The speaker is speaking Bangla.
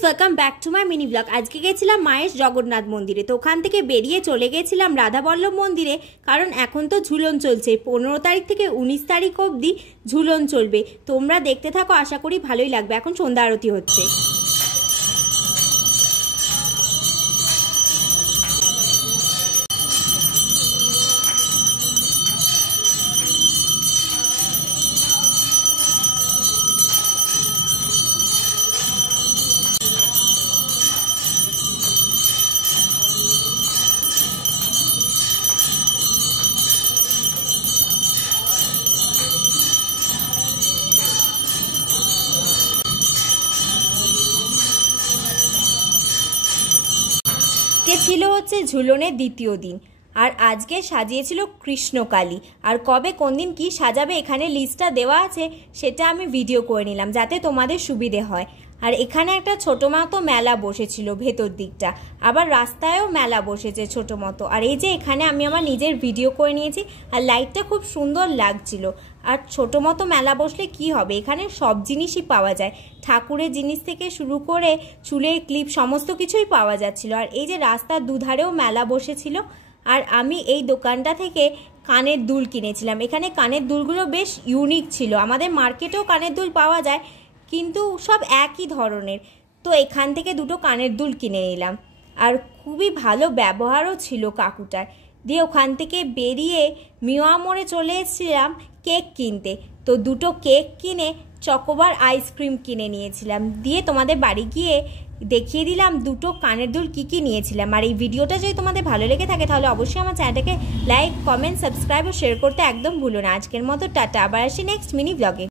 Friends welcome back to my mini blog. आज के गेছিলাম মায়ের জগন্নাথ মন্দিরে, তো ওখান থেকে বেরিয়ে চলে গেছিলাম রাধাবল্লভ মন্দিরে, কারণ এখন তো ঝুলন চলছে। 15 তারিখ থেকে 19 তারিখ অবধি ঝুলন চলবে। তোমরা দেখতে থাকো, আশা করি ভালোই লাগবে। এখন সন্ধ্যা আরতি হচ্ছে। ছিল হচ্ছে ঝুলনের দ্বিতীয় দিন, আর আজকে সাজিয়েছিল কৃষ্ণকালী। আর কবে কোন দিন কি সাজাবে এখানে লিস্টটা দেওয়া আছে, সেটা আমি ভিডিও করে নিলাম যাতে তোমাদের সুবিধে হয়। আর এখানে একটা ছোট মতো মেলা বসেছিল ভেতর দিকটা, আবার রাস্তায়ও মেলা বসেছে ছোট মতো। আর এই যে এখানে আমি আমার নিজের ভিডিও করে নিয়েছি, আর লাইটটা খুব সুন্দর লাগছিল। আর ছোট মতো মেলা বসলে কি হবে, এখানে সব জিনিসই পাওয়া যায়, ঠাকুরের জিনিস থেকে শুরু করে চুলের ক্লিপ সমস্ত কিছুই পাওয়া যাচ্ছিল। আর এই যে রাস্তার দুধারেও মেলা বসেছিল, আর আমি এই দোকানটা থেকে কানের দুল কিনেছিলাম। এখানে কানের দুলগুলো বেশ ইউনিক ছিল। আমাদের মার্কেটেও কানের দুল পাওয়া যায়, কিন্তু সব একই ধরনের। তো এখান থেকে দুটো কানের দুল কিনে নিলাম, আর খুবই ভালো ব্যবহারও ছিল কাকুটার। দিয়ে ওখান থেকে বেরিয়ে মিয়া মোড়ে চলে এসেছিলাম কেক কিনতে। তো দুটো কেক কিনে চকোবার আইসক্রিম কিনে নিয়েছিলাম। দিয়ে তোমাদের বাড়ি গিয়ে দেখিয়ে দিলাম দুটো কানের দুল কী কী নিয়েছিলাম। আর এই ভিডিওটা যদি তোমাদের ভালো লেগে থাকে তাহলে অবশ্যই আমার চ্যানেলটাকে লাইক, কমেন্ট, সাবস্ক্রাইব ও শেয়ার করতে একদম ভুলো না। আজকের মতো টাটা, আবার আসি নেক্সট মিনি ব্লগে।